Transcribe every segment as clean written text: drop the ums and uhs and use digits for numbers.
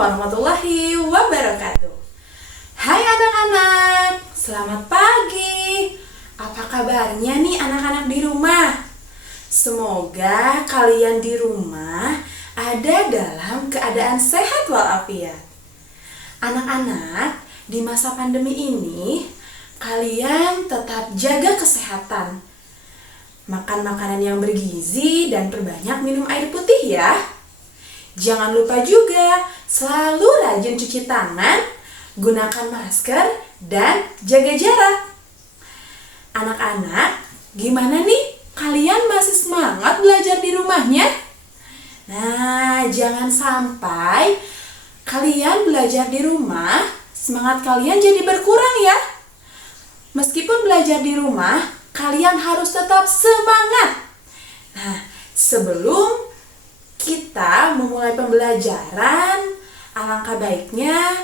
warahmatullahi wabarakatuh. Hai anak-anak, selamat pagi. Apa kabarnya nih anak-anak di rumah? Semoga kalian di rumah ada dalam keadaan sehat walafiat. Anak-anak, di masa pandemi ini kalian tetap jaga kesehatan. Makan makanan yang bergizi dan perbanyak minum air putih ya. Jangan lupa juga selalu rajin cuci tangan, gunakan masker, dan jaga jarak. Anak-anak, gimana nih? Kalian masih semangat belajar di rumahnya? Nah, jangan sampai kalian belajar di rumah, semangat kalian jadi berkurang ya. Meskipun belajar di rumah, kalian harus tetap semangat. Nah, sebelum kita memulai pembelajaran, alangkah baiknya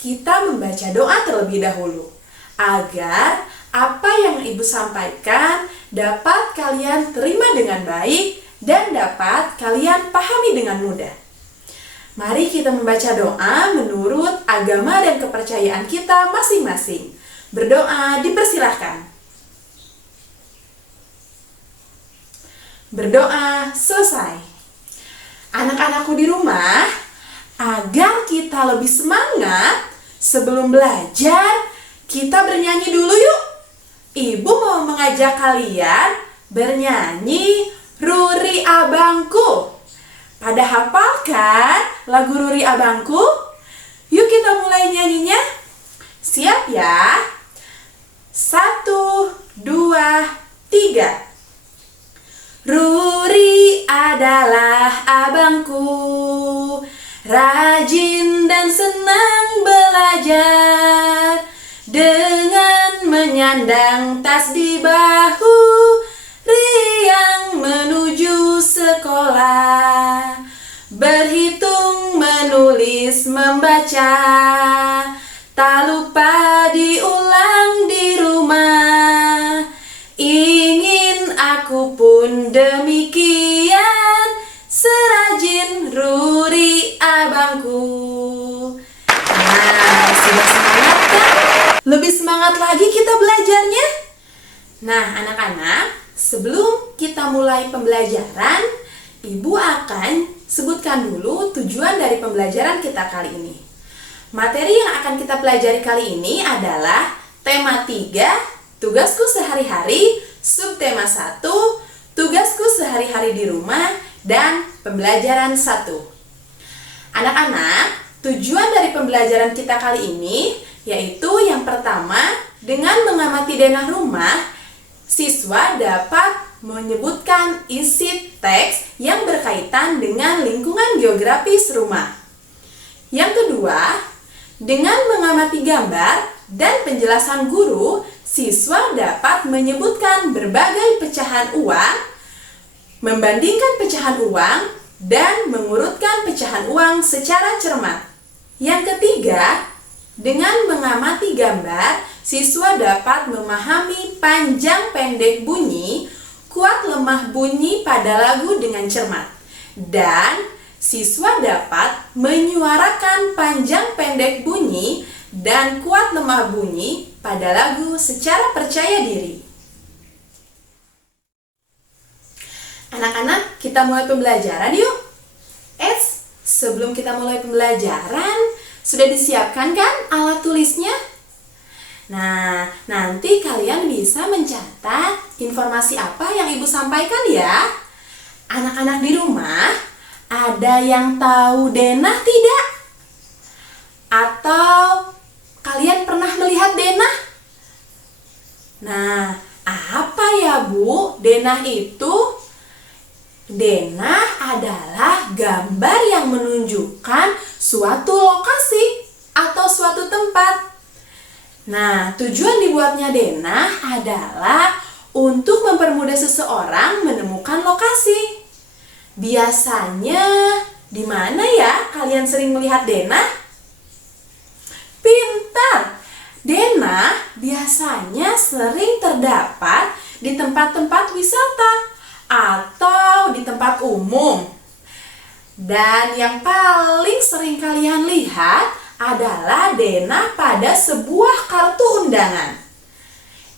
kita membaca doa terlebih dahulu agar apa yang Ibu sampaikan dapat kalian terima dengan baik dan dapat kalian pahami dengan mudah. Mari kita membaca doa menurut agama dan kepercayaan kita masing-masing. Berdoa dipersilahkan. Berdoa selesai. Anak-anakku di rumah, agar kita lebih semangat sebelum belajar, kita bernyanyi dulu yuk. Ibu mau mengajak kalian bernyanyi Ruri Abangku. Pada hafal kan lagu Ruri Abangku? Yuk kita mulai nyanyinya. Siap ya? 1, 2, 3. Ruri adalah abangku, rajin dan senang belajar, dengan menyandang tas di bahu, riang menuju sekolah, berhitung, menulis, membaca, tak lupa diulang di rumah. Ingin aku pun demikian, serajin Ruri abangku. Nah, sudah semangat kan? Lebih semangat lagi kita belajarnya. Nah, anak-anak, sebelum kita mulai pembelajaran, Ibu akan sebutkan dulu tujuan dari pembelajaran kita kali ini. Materi yang akan kita pelajari kali ini adalah tema 3, tugasku sehari-hari, subtema 1, tugasku sehari-hari di rumah, dan pembelajaran 1. Anak-anak, tujuan dari pembelajaran kita kali ini yaitu yang pertama, dengan mengamati denah rumah, siswa dapat menyebutkan isi teks yang berkaitan dengan lingkungan geografis rumah. Yang kedua, dengan mengamati gambar dan penjelasan guru, siswa dapat menyebutkan berbagai pecahan uang, membandingkan pecahan uang, dan mengurutkan pecahan uang secara cermat. Yang ketiga, dengan mengamati gambar, siswa dapat memahami panjang pendek bunyi, kuat lemah bunyi pada lagu dengan cermat. Dan siswa dapat menyuarakan panjang pendek bunyi dan kuat lemah bunyi pada lagu secara percaya diri. Anak-anak, kita mulai pembelajaran yuk. Sebelum kita mulai pembelajaran, sudah disiapkan kan alat tulisnya? Nah, nanti kalian bisa mencatat informasi apa yang Ibu sampaikan ya. Anak-anak di rumah, ada yang tahu denah tidak? Atau kalian pernah melihat denah? Nah, apa ya Bu? Denah itu? Denah adalah gambar yang menunjukkan suatu lokasi atau suatu tempat. Nah, tujuan dibuatnya denah adalah untuk mempermudah seseorang menemukan lokasi. Biasanya di mana ya kalian sering melihat denah? Pintar! Denah biasanya sering terdapat di tempat-tempat wisata atau di tempat umum. Dan yang paling sering kalian lihat adalah denah pada sebuah kartu undangan.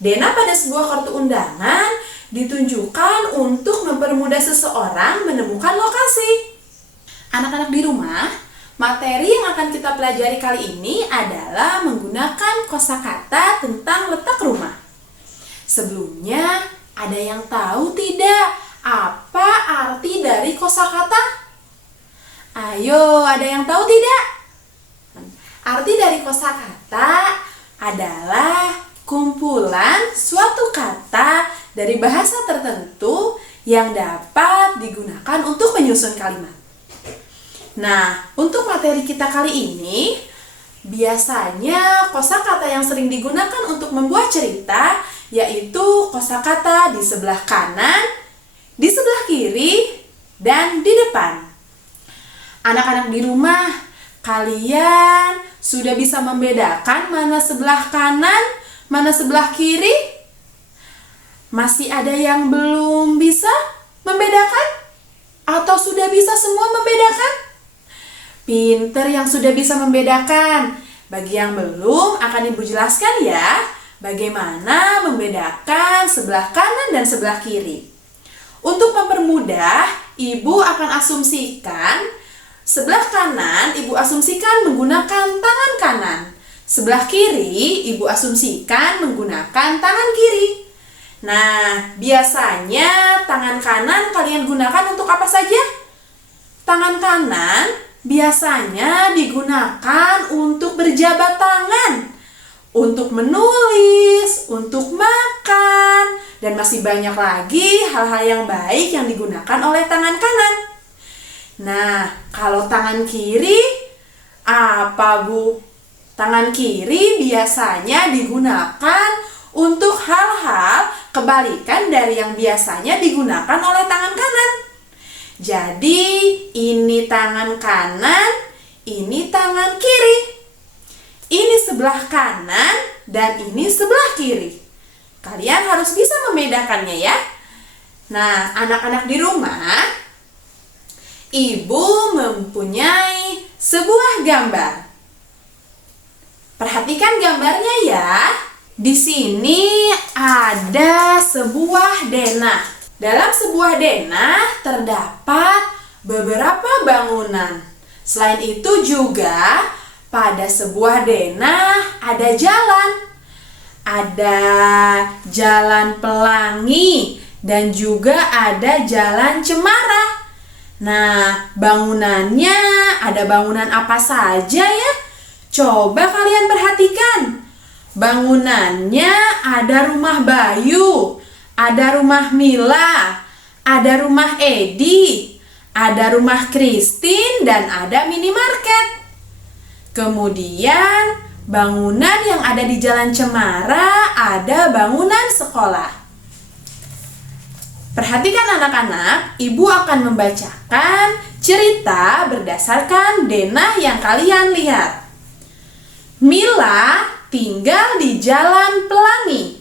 Denah pada sebuah kartu undangan ditunjukkan untuk mempermudah seseorang menemukan lokasi. Anak-anak di rumah, materi yang akan kita pelajari kali ini adalah menggunakan kosakata tentang letak rumah. Sebelumnya, ada yang tahu tidak apa arti dari kosakata? Ayo, ada yang tahu tidak? Arti dari kosakata adalah kumpulan suatu kata dari bahasa tertentu yang dapat digunakan untuk menyusun kalimat. Nah, untuk materi kita kali ini, biasanya kosakata yang sering digunakan untuk membuat cerita yaitu kosakata di sebelah kanan, di sebelah kiri, dan di depan. Anak-anak di rumah, kalian sudah bisa membedakan mana sebelah kanan, mana sebelah kiri? Masih ada yang belum bisa membedakan? Atau sudah bisa semua membedakan? Pinter yang sudah bisa membedakan. Bagi yang belum, akan Ibu jelaskan ya, bagaimana membedakan sebelah kanan dan sebelah kiri. Untuk mempermudah, Ibu akan asumsikan sebelah kanan Ibu asumsikan menggunakan tangan kanan. Sebelah kiri Ibu asumsikan menggunakan tangan kiri. Nah, biasanya tangan kanan kalian gunakan untuk apa saja? Tangan kanan biasanya digunakan untuk berjabat tangan, untuk menulis, untuk makan, dan masih banyak lagi hal-hal yang baik yang digunakan oleh tangan kanan. Nah, kalau tangan kiri, apa Bu? Tangan kiri biasanya digunakan untuk hal-hal kebalikan dari yang biasanya digunakan oleh tangan kanan. Jadi, ini tangan kanan, ini tangan kiri. Ini sebelah kanan dan ini sebelah kiri. Kalian harus bisa membedakannya ya. Nah, anak-anak di rumah, Ibu mempunyai sebuah gambar. Perhatikan gambarnya ya. Di sini ada sebuah denah. Dalam sebuah denah terdapat beberapa bangunan. Selain itu juga pada sebuah denah ada jalan. Ada jalan pelangi dan juga ada jalan cemara. Nah, bangunannya ada bangunan apa saja ya? Coba kalian perhatikan. Bangunannya ada rumah Bayu, ada rumah Mila, ada rumah Edi, ada rumah Christine, dan ada minimarket. Kemudian, bangunan yang ada di Jalan Cemara ada bangunan sekolah. Perhatikan anak-anak, Ibu akan membacakan cerita berdasarkan denah yang kalian lihat. Mila tinggal di Jalan Pelangi.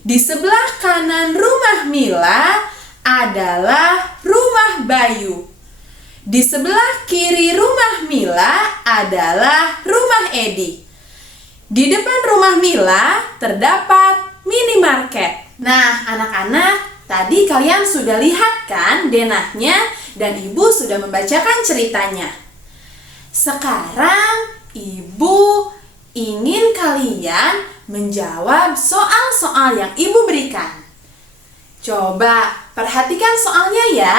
Di sebelah kanan rumah Mila adalah rumah Bayu. Di sebelah kiri rumah Mila adalah rumah Edi. Di depan rumah Mila terdapat minimarket. Nah, anak-anak, tadi kalian sudah lihat kan denahnya dan Ibu sudah membacakan ceritanya. Sekarang Ibu ingin kalian menjawab soal-soal yang Ibu berikan. Coba perhatikan soalnya ya.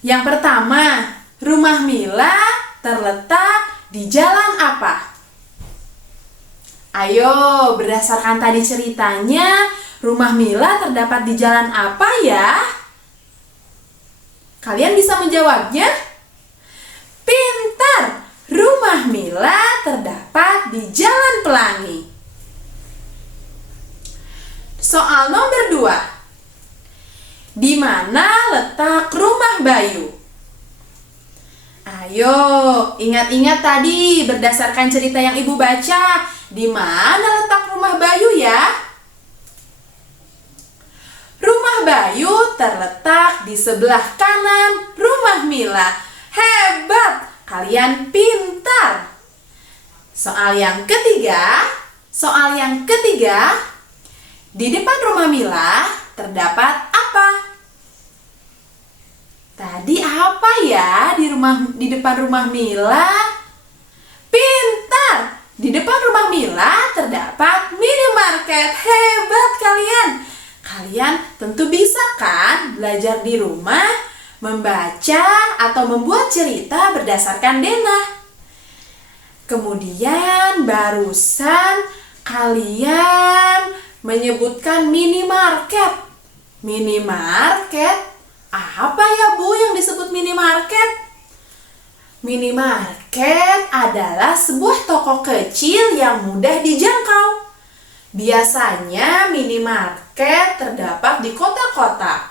Yang pertama, rumah Mila terletak di jalan apa? Ayo, berdasarkan tadi ceritanya, rumah Mila terdapat di jalan apa ya? Kalian bisa menjawabnya? Pintar! Rumah Mila terdapat di Jalan Pelangi. Soal nomor 2. Di mana letak rumah Bayu? Ayo, ingat-ingat tadi berdasarkan cerita yang Ibu baca. Di mana letak rumah Bayu ya? Rumah Bayu terletak di sebelah kanan rumah Mila. Hebat, kalian pintar. Soal yang ketiga, di depan rumah Mila terdapat apa? Tadi apa ya di depan rumah Mila? Pintar! Di depan rumah Mila terdapat minimarket. Hebat kalian! Kalian tentu bisa kan belajar di rumah, membaca atau membuat cerita berdasarkan denah. Kemudian barusan kalian menyebutkan minimarket. Minimarket? Apa ya Bu yang disebut minimarket? Minimarket adalah sebuah toko kecil yang mudah dijangkau. Biasanya minimarket terdapat di kota-kota.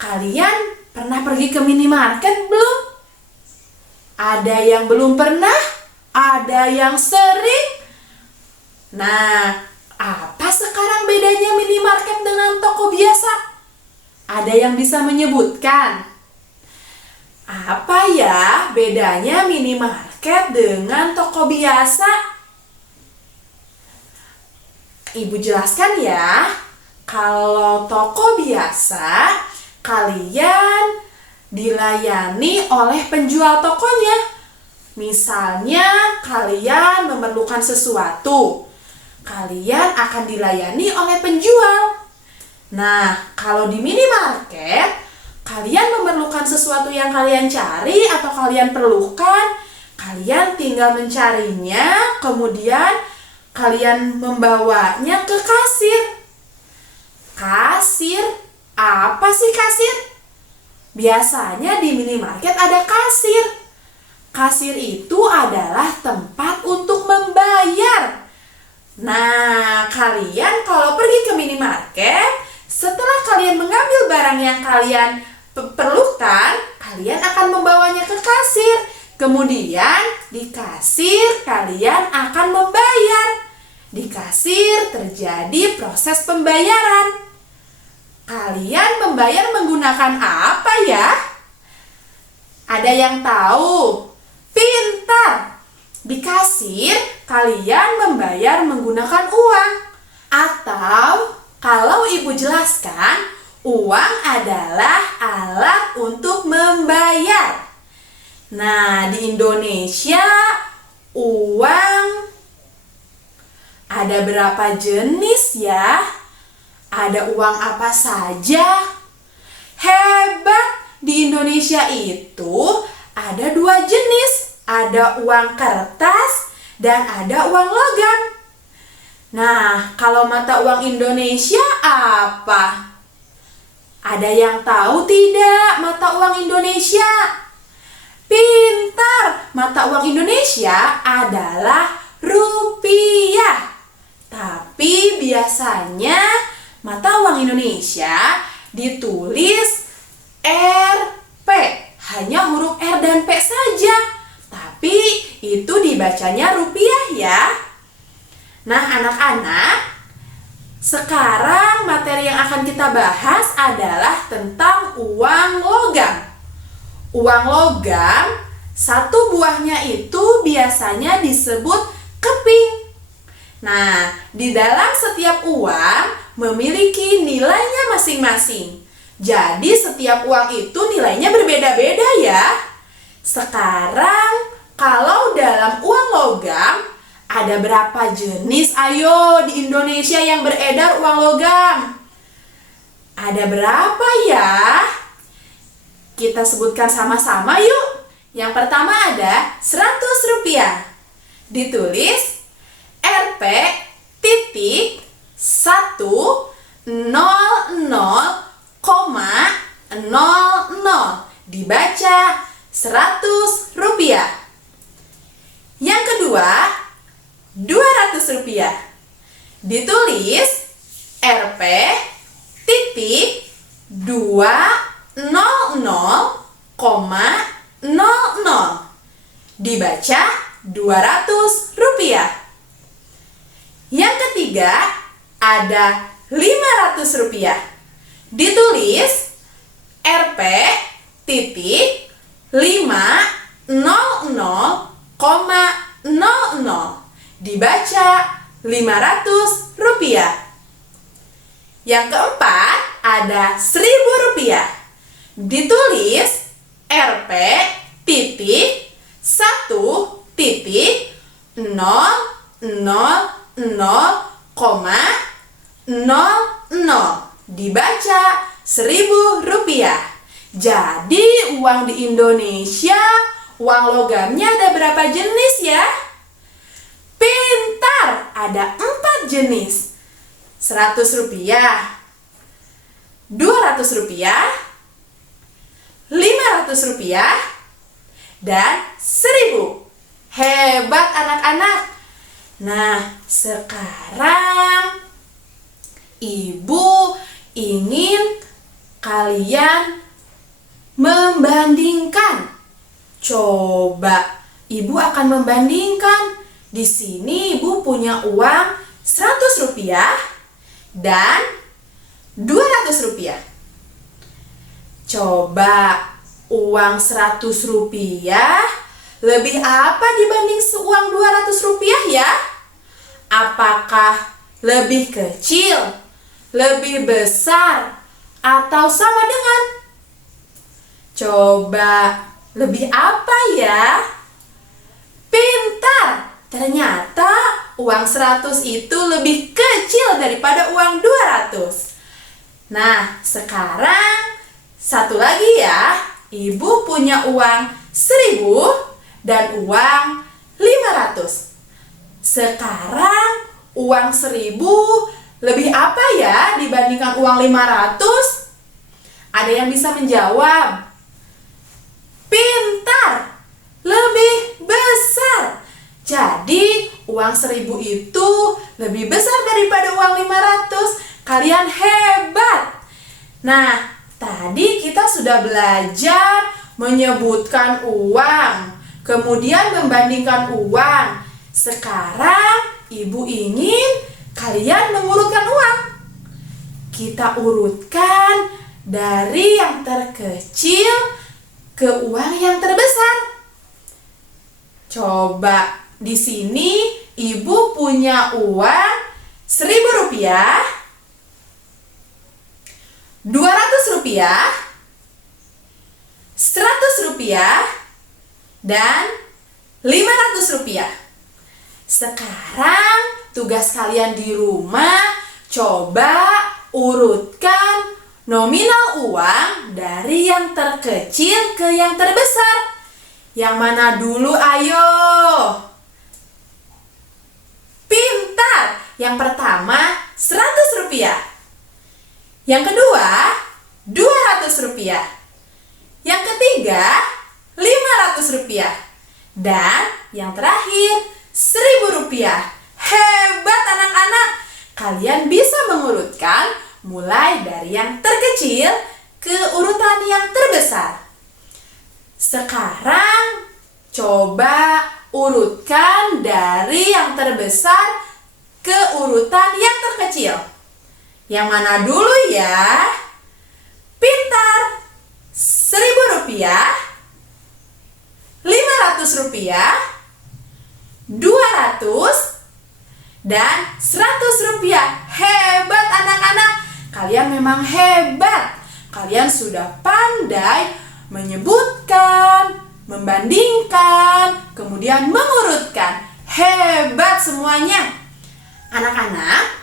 Kalian pernah pergi ke minimarket belum? Ada yang belum pernah? Ada yang sering? Nah, apa sekarang bedanya minimarket dengan toko biasa? Ada yang bisa menyebutkan? Apa ya bedanya minimarket dengan toko biasa? Ibu jelaskan ya. Kalau toko biasa, kalian dilayani oleh penjual tokonya. Misalnya, kalian memerlukan sesuatu. Kalian akan dilayani oleh penjual. Nah, kalau di minimarket, kalian memerlukan sesuatu yang kalian cari atau kalian perlukan, kalian tinggal mencarinya, kemudian kalian membawanya ke kasir. Kasir? Apa sih kasir? Biasanya di minimarket ada kasir. Kasir itu adalah tempat untuk membayar. Nah, kalian kalau pergi ke minimarket, setelah kalian mengambil barang yang kalian perlukan, kalian akan membawanya ke kasir. Kemudian di kasir kalian akan membayar. Di kasir terjadi proses pembayaran. Kalian membayar menggunakan apa ya? Ada yang tahu? Pintar! Di kasir kalian membayar menggunakan uang. Atau kalau ibu jelaskan, uang adalah alat untuk membayar. Nah, di Indonesia, uang ada berapa jenis ya? Ada uang apa saja? Hebat! Di Indonesia itu ada 2 jenis. Ada uang kertas dan ada uang logam. Nah, kalau mata uang Indonesia apa? Ada yang tahu tidak mata uang Indonesia? Pintar! Mata uang Indonesia adalah rupiah. Tapi biasanya mata uang Indonesia ditulis Rp. Hanya huruf R dan P saja. Tapi itu dibacanya rupiah ya. Nah, anak-anak, sekarang materi yang akan kita bahas adalah tentang uang logam. Uang logam, satu buahnya itu biasanya disebut keping. Nah, di dalam setiap uang memiliki nilainya masing-masing. Jadi setiap uang itu nilainya berbeda-beda ya. Sekarang, kalau dalam uang logam, ada berapa jenis ayo di Indonesia yang beredar uang logam? Ada berapa ya? Kita sebutkan sama-sama yuk. Yang pertama ada 100 rupiah. Ditulis Rp titik 100,00. Dibaca 100 rupiah. Yang kedua, 200 rupiah. Ditulis Rp titik 200,00. Dibaca 200 rupiah. Yang ketiga, ada 500 rupiah. Ditulis Rp titik 500,00. Dibaca Rp500. Yang keempat ada Rp1.000. Ditulis Rp titik 1.000,00. Dibaca Rp1.000. Jadi uang di Indonesia, uang logamnya ada berapa jenis ya? Pintar, ada 4 jenis. Rp100, Rp200, Rp500, dan Rp1.000. Hebat anak-anak. Nah, sekarang Ibu ingin kalian membandingkan. Coba Ibu akan membandingkan. Di sini Ibu punya uang Rp100 dan Rp200. Coba uang Rp100 lebih apa dibanding uang Rp200 ya? Apakah lebih kecil, lebih besar, atau sama dengan? Coba lebih apa ya? Pintar! Ternyata uang 100 itu lebih kecil daripada uang 200. Nah, sekarang satu lagi ya. Ibu punya uang 1000 dan uang 500. Sekarang uang 1000 lebih apa ya dibandingkan uang 500? Ada yang bisa menjawab? Pintar! Lebih besar. Jadi uang 1000 itu lebih besar daripada uang 500. Kalian hebat. Nah, tadi kita sudah belajar menyebutkan uang, kemudian membandingkan uang. Sekarang Ibu ingin kalian mengurutkan uang. Kita urutkan dari yang terkecil ke uang yang terbesar. Coba di sini Ibu punya uang Rp1.000, Rp200, Rp100, dan Rp500. Sekarang tugas kalian di rumah, coba urutkan nominal uang dari yang terkecil ke yang terbesar. Yang mana dulu ayo? Pintar! Yang pertama Rp100. Yang kedua Rp200. Yang ketiga Rp500. Dan yang terakhir Rp1.000. Hebat anak-anak. Kalian bisa mengurutkan mulai dari yang terkecil ke urutan yang terbesar. Sekarang coba urutkan dari yang terbesar ke urutan yang terkecil. Yang mana dulu ya? Pintar. Rp1.000, Rp500, Rp200, dan Rp100. Hebat anak-anak. Kalian memang hebat. Kalian sudah pandai menyebutkan, membandingkan, kemudian mengurutkan. Hebat semuanya. Anak-anak,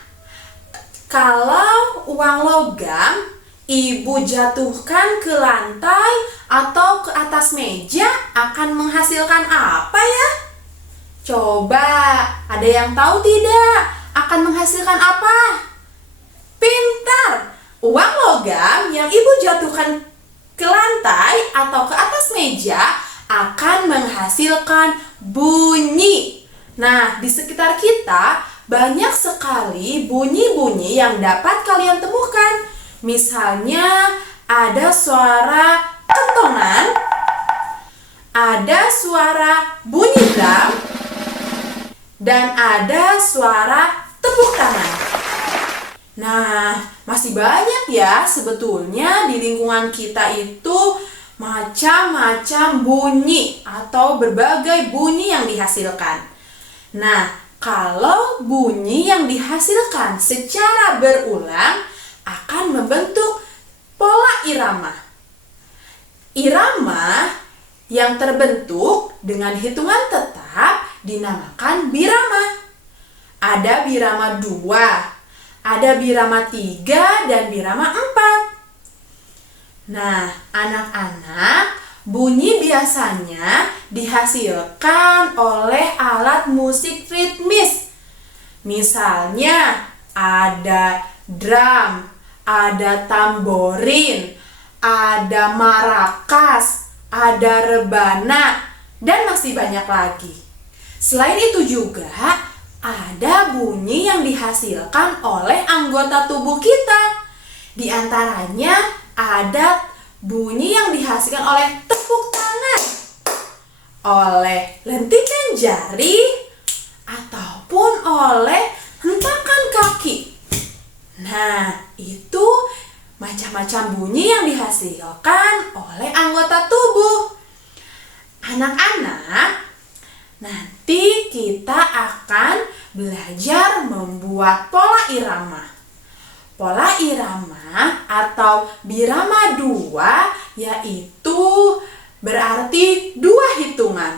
kalau uang logam Ibu jatuhkan ke lantai atau ke atas meja akan menghasilkan apa ya? Coba, ada yang tahu tidak? Akan menghasilkan apa? Pintar! Uang logam yang Ibu jatuhkan ke lantai atau ke atas meja akan menghasilkan bunyi. Nah, di sekitar kita banyak sekali bunyi-bunyi yang dapat kalian temukan. Misalnya, ada suara kentongan, ada suara bunyi drum, dan ada suara tepuk tangan. Nah, masih banyak ya sebetulnya di lingkungan kita itu macam-macam bunyi atau berbagai bunyi yang dihasilkan. Nah, kalau bunyi yang dihasilkan secara berulang akan membentuk pola irama. Irama yang terbentuk dengan hitungan tetap dinamakan birama. Ada birama 2, ada birama 3, dan birama 4. Nah, anak-anak, bunyi biasanya dihasilkan oleh alat musik ritmis. Misalnya, ada drum, ada tamborin, ada marakas, ada rebana, dan masih banyak lagi. Selain itu juga, ada bunyi yang dihasilkan oleh anggota tubuh kita. Di antaranya ada bunyi yang dihasilkan oleh tepuk tangan, oleh lentikan jari, ataupun oleh hentakan kaki. Nah, itu macam-macam bunyi yang dihasilkan oleh anggota tubuh. Anak-anak, nanti kita akan belajar membuat pola irama. Pola irama atau birama 2 yaitu berarti 2 hitungan.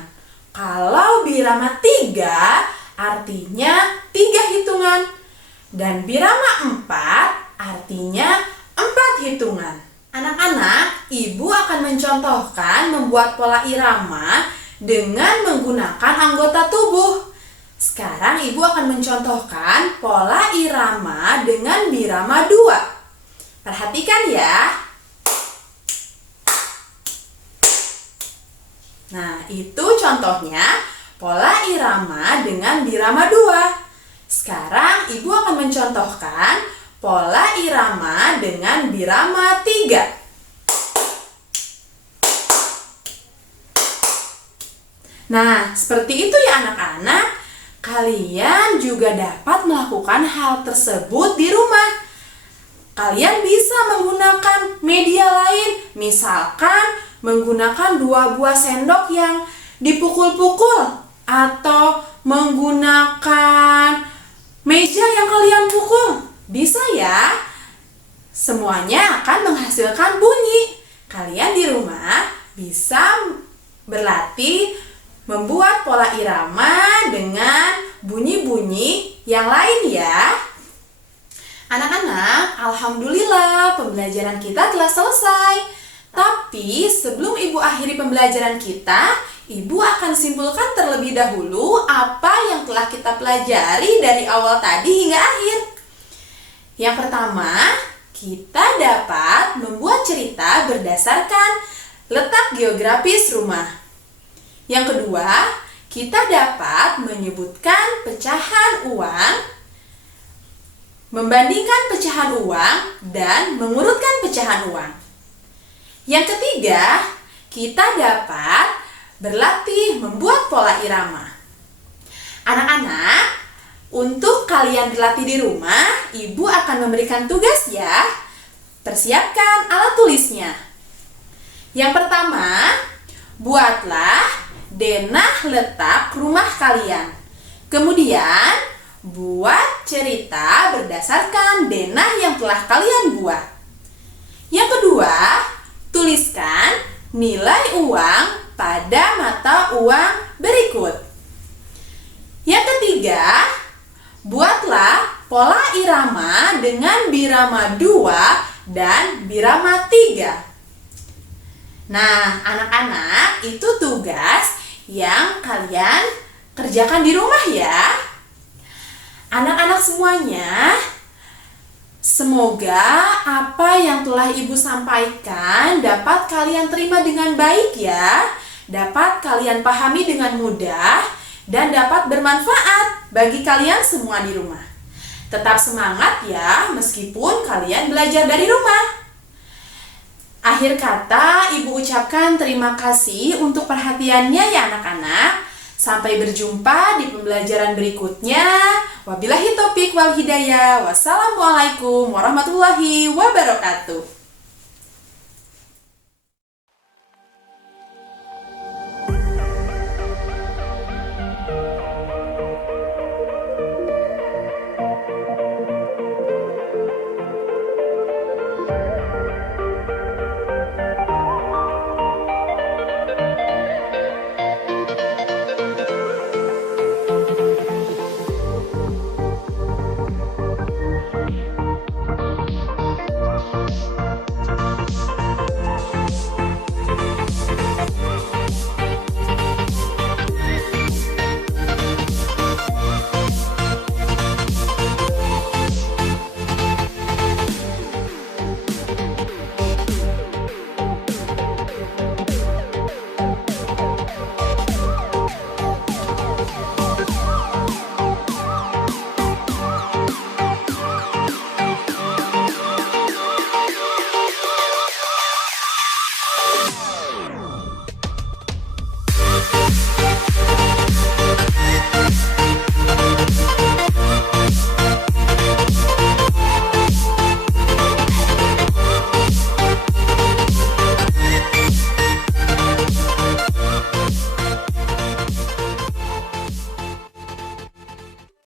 Kalau birama 3 artinya 3 hitungan. Dan birama 4 artinya 4 hitungan. Anak-anak, ibu akan mencontohkan membuat pola irama dengan menggunakan anggota tubuh. Sekarang ibu akan mencontohkan pola irama dengan birama 2. Perhatikan ya. Nah, itu contohnya pola irama dengan birama 2. Sekarang ibu akan mencontohkan pola irama dengan birama 3. Nah, seperti itu ya anak-anak. Kalian juga dapat melakukan hal tersebut di rumah. Kalian bisa menggunakan media lain, misalkan menggunakan 2 buah sendok yang dipukul-pukul, atau menggunakan meja yang kalian pukul. Bisa ya? Semuanya akan menghasilkan bunyi. Kalian di rumah bisa berlatih membuat pola irama dengan bunyi-bunyi yang lain ya. Anak-anak, alhamdulillah pembelajaran kita telah selesai. Tapi sebelum ibu akhiri pembelajaran kita, ibu akan simpulkan terlebih dahulu apa yang telah kita pelajari dari awal tadi hingga akhir. Yang pertama, kita dapat membuat cerita berdasarkan letak geografis rumah. Yang kedua, kita dapat menyebutkan pecahan uang, membandingkan pecahan uang, dan mengurutkan pecahan uang. Yang ketiga, kita dapat berlatih membuat pola irama. Anak-anak, untuk kalian berlatih di rumah, ibu akan memberikan tugas ya. Persiapkan alat tulisnya. Yang pertama, buatlah denah letak rumah kalian. Kemudian, buat cerita berdasarkan denah yang telah kalian buat. Yang kedua, tuliskan nilai uang pada mata uang berikut. Yang ketiga, buatlah pola irama dengan birama 2 dan birama 3. Nah, anak-anak, itu tugas yang kalian kerjakan di rumah ya. Anak-anak semuanya, semoga apa yang telah ibu sampaikan dapat kalian terima dengan baik ya, dapat kalian pahami dengan mudah, dan dapat bermanfaat bagi kalian semua di rumah. Tetap semangat ya, meskipun kalian belajar dari rumah. Akhir kata, ibu ucapkan terima kasih untuk perhatiannya ya anak-anak. Sampai berjumpa di pembelajaran berikutnya. Wabillahi taufiq wal hidayah. Wassalamualaikum warahmatullahi wabarakatuh.